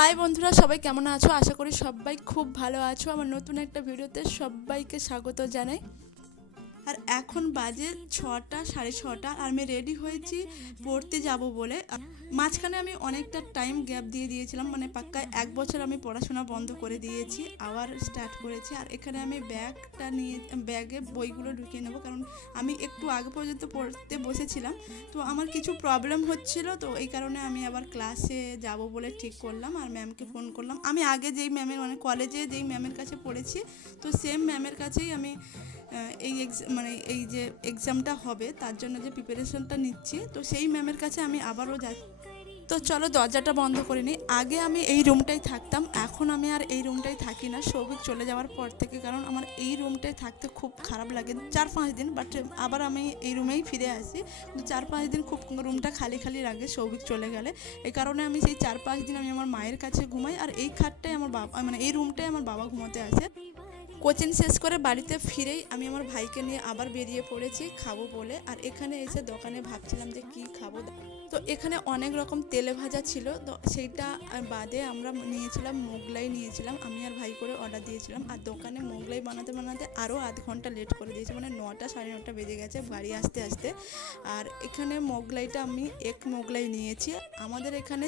High বন্ধুরা, সবাই কেমন আছো? আশা করি সবাই খুব ভালো আছো। আমার নতুন একটা ভিডিওতে সবাইকে স্বাগত জানাই। আর এখন বাজে ছটা, সাড়ে ছটা, আর আমি রেডি হয়েছি পড়তে যাব বলে। মাঝখানে আমি অনেকটা টাইম গ্যাপ দিয়ে দিয়েছিলাম মানে পাক্কা এক বছর আমি পড়াশোনা বন্ধ করে দিয়েছি, আবার স্টার্ট করেছি। আর এখানে আমি ব্যাগটা নিয়ে, ব্যাগে বইগুলো ঢুকিয়ে নেব, কারণ আমি একটু আগে পর্যন্ত পড়তে বসেছিলাম। তো আমার কিছু প্রবলেম হচ্ছিল, তো এই কারণে আমি আবার ক্লাসে যাব বলে ঠিক করলাম, আর ম্যামকে ফোন করলাম। আমি আগে যেই ম্যামের মানে কলেজে যেই ম্যামের কাছে পড়েছি, তো সেম ম্যামের কাছেই আমি এই মানে এই যে এক্সামটা হবে, তার জন্য যে প্রিপারেশনটা নিচ্ছি, তো সেই ম্যামের কাছে আমি আবারও যা তো চলো দরজাটা বন্ধ করে নিই। আগে আমি এই রুমটাই থাকতাম, এখন আমি আর এই রুমটাই থাকি না। সৌভিক চলে যাওয়ার পর থেকে, কারণ আমার এই রুমটায় থাকতে খুব খারাপ লাগে। চার পাঁচ দিন বাট আবার আমি এই রুমেই ফিরে আসি। কিন্তু চার পাঁচ দিন খুব রুমটা খালি খালি লাগে, সৌভিক চলে গেলে। এই কারণে আমি সেই চার পাঁচ দিন আমি আমার মায়ের কাছে ঘুমাই, আর এই খাটটাই আমার বাবা মানে এই রুমটাই আমার বাবা ঘুমাতে আসে। কোচিং শেষ করে বাড়িতে ফিরেই আমি আমার ভাইকে নিয়ে আবার বেরিয়ে পড়েছি খাব বলে। আর এখানে এসে দোকানে ভাবছিলাম যে কি খাব। তো এখানে অনেক রকম তেলে ভাজা ছিল। তো সেইটা বাদে আমরা নিয়েছিলাম মোগলাই নিয়েছিলাম। আমি আর ভাই করে অর্ডার দিয়েছিলাম। আর দোকানে মোগলাই বানাতে বানাতে আরও আধ ঘণ্টা লেট করে দিয়েছে। মানে নটা সাড়ে নটা বেজে গেছে বাড়ি আসতে আসতে। আর এখানে মোগলাইটা আমি এক মোগলাই নিয়েছি। আমাদের এখানে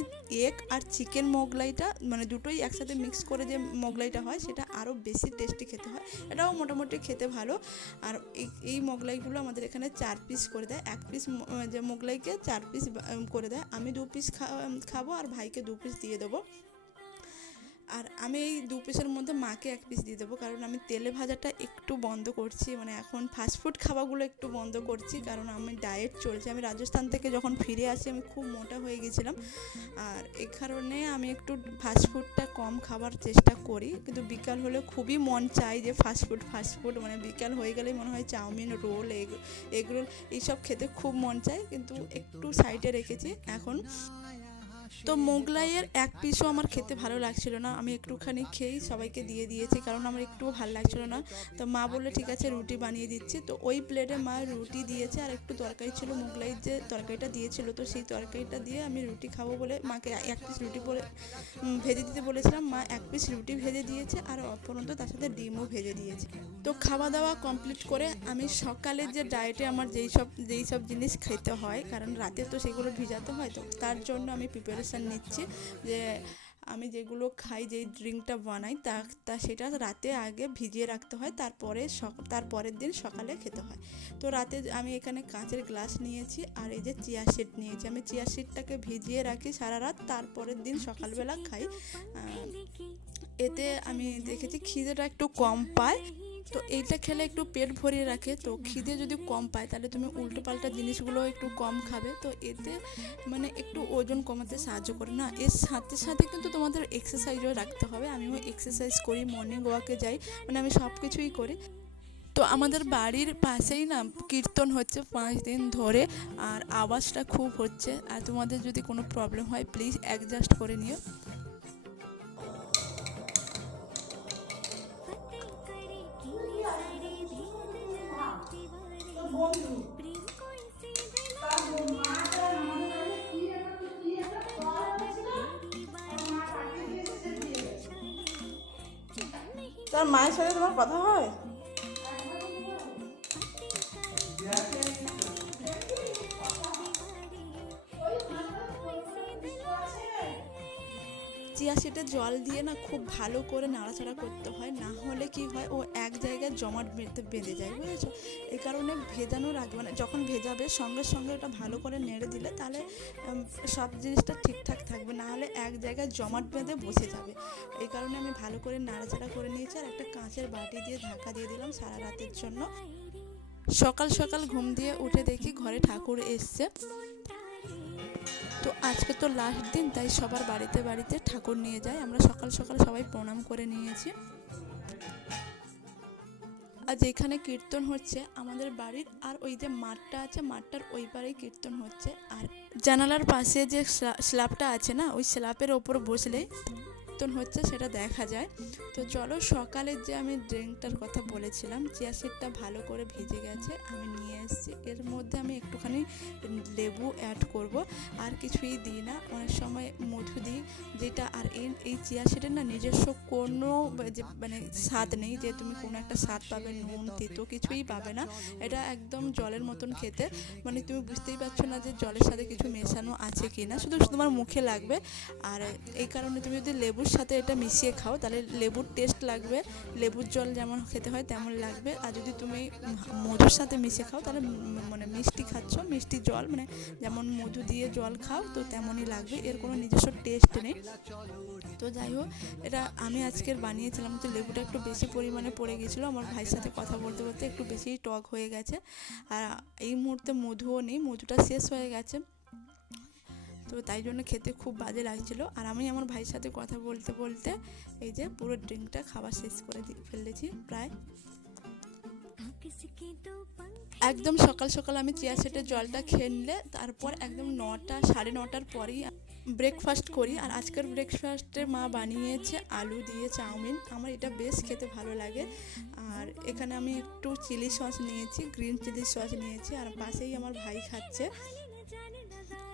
এক আর চিকেন মোগলাইটা মানে দুটোই একসাথে মিক্স করে যে মোগলাইটা হয়, সেটা আরও বেশি টেস্টি খেতে হয়। এটাও মোটামুটি খেতে ভালো। আর এই মোগলাইগুলো আমাদের এখানে চার পিস করে দেয়। এক পিস যে মোগলাইকে চার পিস করে দেয়। আমি দু পিস খাব আর ভাইকে দু পিস দিয়ে দেবো। আর আমি এই দু পিসের মধ্যে মাকে এক পিস দিয়ে দেবো কারণ আমি তেলে ভাজাটা একটু বন্ধ করছি মানে এখন ফাস্টফুড খাওয়াগুলো একটু বন্ধ করছি কারণ আমি ডায়েট চলছে। আমি রাজস্থান থেকে যখন ফিরে আসি আমি খুব মোটা হয়ে গেছিলাম। আর এই কারণে আমি একটু ফাস্টফুডটা কম খাবার চেষ্টা করি কিন্তু বিকাল হলে খুবই মন চাই যে ফাস্টফুড ফাস্টফুড মানে বিকাল হয়ে গেলেই মনে হয় চাউমিন রোল এগ এগরোল এইসব খেতে খুব মন চায় কিন্তু একটু সাইডে রেখেছি এখন তো মোগলাইয়ের এক পিসও আমার খেতে ভালো লাগছিল না। আমি একটুখানি খেয়েই সবাইকে দিয়ে দিয়েছি, কারণ আমার একটুও ভালো লাগছিল না। তো মা বলল, ঠিক আছে, রুটি বানিয়ে দিচ্ছি। তো ওই প্লেটে মা রুটি দিয়েছে, আর একটু তরকারি ছিল। মোগলাইয়ের যে তরকারিটা দিয়েছিল, তো সেই তরকারিটা দিয়ে আমি রুটি খাব বলে মাকে এক পিস রুটি বলে ভেজে দিতে বলেছিলাম। মা এক পিস রুটি ভেজে দিয়েছে, আর অপরন্ত তার সাথে ডিমও ভেজে দিয়েছে। তো খাওয়া দাওয়া কমপ্লিট করে আমি সকালে যে ডায়েটে আমার যেই সব যেই সব জিনিস খেতে হয়, কারণ রাতে তো সেগুলো ভিজাতে হয়, তো তার জন্য আমি প্রিপারেশান নিচ্ছি যে আমি যেগুলো খাই, যেই ড্রিঙ্কটা বানাই, তা তা সেটা রাতে আগে ভিজিয়ে রাখতে হয়, তারপরে সক- তার পরের দিন সকালে খেতে হয়। তো রাতে আমি এখানে কাঁচের গ্লাস নিয়েছি আর এই যে চিয়া সিড নিয়েছি। আমি চিয়া সিডটাকে ভিজিয়ে রাখি সারা রাত, তারপরের দিন সকালবেলা খাই। এতে আমি দেখেছি খিদেটা একটু কম পায়। তো এইটা খেলে একটু পেট ভরিয়ে রাখে। তো খিদে যদি কম পায়, তাহলে তুমি উল্টো পাল্টা জিনিসগুলো একটু কম খাবে। তো এতে মানে একটু ওজন কমাতে সাহায্য করে। না, এর সাথে সাথে কিন্তু তোমাদের এক্সারসাইজও রাখতে হবে। আমিও এক্সারসাইজ করি মর্নিং ওয়াকে যাই। মানে আমি সব কিছুই করি। তো আমাদের বাড়ির পাশেই না কীর্তন হচ্ছে পাঁচ দিন ধরে। আর আওয়াজটা খুব হচ্ছে। আর তোমাদের যদি কোনো প্রবলেম হয় প্লিজ অ্যাডজাস্ট করে নিও। তার মায়ের সাথে তোমার কথা হয়? চিয়া সেটা জল দিয়ে না খুব ভালো করে নাড়াচাড়া করতে হয়, না কি হয়, ও এক জায়গায় জমাট বেঁধে বেঁধে যায়, বুঝেছ? এই কারণে ভেজানোর আগে মানে যখন ভেজাবে, সঙ্গে সঙ্গে ওটা ভালো করে নেড়ে দিলে, তাহলে সব জিনিসটা ঠিকঠাক থাকবে। না হলে এক জায়গায় জমাট বেঁধে বসে যাবে। এই কারণে আমি ভালো করে নাড়াচাড়া করে নিয়েছি আর একটা কাঁচের বাটি দিয়ে ঢাকা দিয়ে দিলাম সারা রাতের জন্য। সকাল সকাল ঘুম দিয়ে উঠে দেখি ঘরে ঠাকুর এসছে। তো আজকে তো লাস্ট দিন, তাই সবার বাড়িতে বাড়িতে ঠাকুর নিয়ে যায়। আমরা সকাল সকাল সবাই প্রণাম করে নিয়েছি। আর যেখানে কীর্তন হচ্ছে, আমাদের বাড়ির আর ওই যে মাঠটা আছে, মাঠটার ওই পারেই কীর্তন হচ্ছে। আর জানালার পাশে যে স্লা- স্ল্যাবটা আছে না, ওই স্ল্যাবের ওপর বসলে তো কীর্তন হচ্ছে, সেটা দেখা যায়। তো চলো সকালের যে আমি ড্রিঙ্কটার কথা বলেছিলাম চিয়া সিডটা ভালো করে ভিজে গেছে, আমি নিয়ে এসেছি। এর মধ্যে আমি একটুখানি লেবু অ্যাড করব। আর কিছুই দিই না। অনেক সময় মধু দিই, যেটা আর এই এই চিয়া সিডের না নিজস্ব কোনো যে মানে স্বাদ নেই, যে তুমি কোনো একটা স্বাদ পাবে, নুন, তেতো কিছুই পাবে না। এটা একদম জলের মতন খেতে। মানে তুমি বুঝতেই পারছ না যে জলের সাথে কিছু মেশানো আছে কি না শুধু তোমার মুখে লাগবে। আর এই কারণে তুমি যদি লেবুর সাথে এটা মিশিয়ে খাও, তাহলে লেবুর টেস্ট লাগবে। লেবুর জল যেমন খেতে হয় তেমন লাগবে। আর যদি তুমি মধুর সাথে মিশিয়ে খাও, তাহলে মানে মিষ্টি খাচ্ছ, মিষ্টি জল মানে যেমন মধু দিয়ে জল খাও, তো তেমনই লাগবে। এর কোনো নিজস্ব টেস্ট নেই। তো যাই হোক, এটা আমি আজকের বানিয়েছিলাম তো লেবুটা একটু বেশি পরিমাণে পড়ে গেছিল আমার ভাইয়ের সাথে কথা বলতে বলতে একটু বেশিই টক হয়ে গেছে। আর এই মুহূর্তে মধুও নেই, মধুটা শেষ হয়ে গেছে। তো তাই জন্য খেতে খুব বাজে লাগছিল। আর আমি আমার ভাইয়ের সাথে কথা বলতে বলতে এই যে পুরো ড্রিঙ্কটা খাবার শেষ করে ফেলেছি প্রায়। একদম সকাল সকাল আমি চিয়া সেটের জলটা খেয়ে নিলে তারপর একদম নটা, সাড়ে নটার পরেই ব্রেকফাস্ট করি। আর আজকের ব্রেকফাস্টে মা বানিয়েছে আলু দিয়ে চাউমিন। আমার এটা বেশ খেতে ভালো লাগে। আর এখানে আমি একটু চিলি সস নিয়েছি, গ্রিন চিলি সস নিয়েছি। আর পাশেই আমার ভাই খাচ্ছে।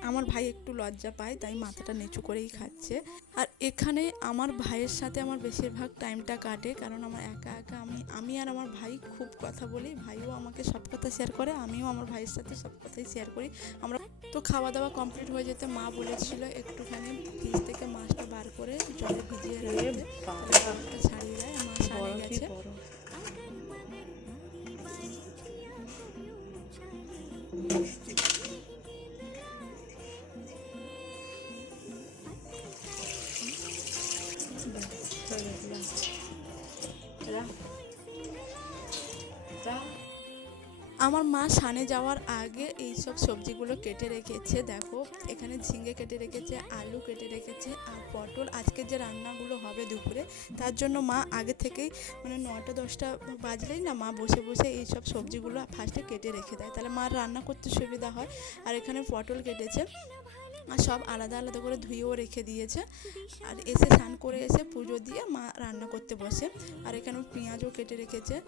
আমার ভাই একটু লজ্জা পায় তাই মাথাটা নিচু করেই খাচ্ছে। আর এখানে আমার ভাইয়ের সাথে আমার বেশিরভাগ টাইমটা কাটে কারণ আমার একা একা আমি আমি আর আমার ভাই খুব কথা বলি। ভাইও আমাকে সব কথা শেয়ার করে আমিও আমার ভাইয়ের সাথে সব কথাই শেয়ার করি। আমরা তো খাওয়া দাওয়া কমপ্লিট হয়ে যেতে মা বলেছিল একটুখানি ফ্রিজ থেকে মাছটা বার করে জলে ভিজিয়ে রাখতে। ছাড়িয়ে দেয় মা ছাড়িয়ে গেছে। আমার মা সানে যাওয়ার আগে এই সব সবজিগুলো কেটে রেখেছে, দেখো। এখানে ঝিঙে কেটে রেখেছে, আলু কেটে রেখেছে, আর পটল। আজকে যে রান্নাগুলো হবে দুপুরে, তার জন্য মা আগে থেকেই মানে নটা দশটা বাজলেই না মা বসে বসে এই সব সবজিগুলো ফার্স্টে কেটে রেখে দেয়। তাহলে মার রান্না করতে সুবিধা হয়। আর এখানে পটল কেটেছে। আর সব আলাদা আলাদা করে ধুয়েও রেখে দিয়েছে। আর এসে স্নান করে এসে পুজো দিয়ে মা রান্না করতে বসে। আর এখানে পেঁয়াজও কেটে রেখেছে।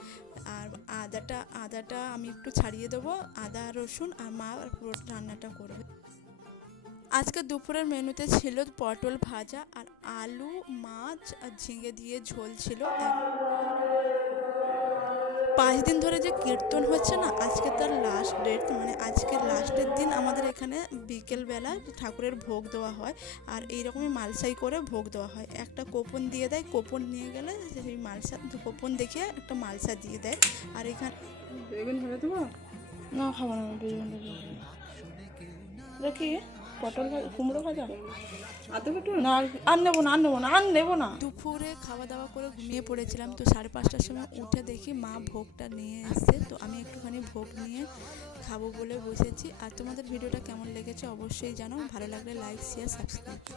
আর আদাটা আদাটা আমি একটু ছাড়িয়ে দেবো, আদা, রসুন আর মা পুরো রান্নাটা করবে। আজকে দুপুরের মেনুতে ছিল পটল ভাজা আর আলু, মাছ আর ঝিঙে দিয়ে ঝোল ছিল। পাঁচ দিন ধরে যে কীর্তন হচ্ছে না আজকে তার লাস্ট ডেট মানে আজকে লাস্টের দিন আমাদের এখানে বিকেলবেলা ঠাকুরের ভোগ দেওয়া হয় আর এইরকমই মালসাই করে ভোগ দেওয়া হয়। একটা কোপন দিয়ে দেয় কোপন নিয়ে গেলে সেই মালসা কোপন দেখিয়ে একটা মালসা দিয়ে দেয় আর এখানে বেগুন ভেবে দেবো না খাব না বেগুন দেখি। পটল কুমড়ো ভাজা? না, আর নেব না, আর নেব না, আর নেব না। দুপুরে খাওয়া দাওয়া করে ঘুমিয়ে পড়েছিলাম, তো সাড়ে পাঁচটার সময় উঠে দেখি মা ভোগটা নিয়ে এসছে, তো আমি একটুখানি ভোগ নিয়ে খাব বলে বসেছি। আর তোমাদের ভিডিওটা কেমন লেগেছে অবশ্যই জানো, ভালো লাগলে লাইক শেয়ার সাবস্ক্রাইব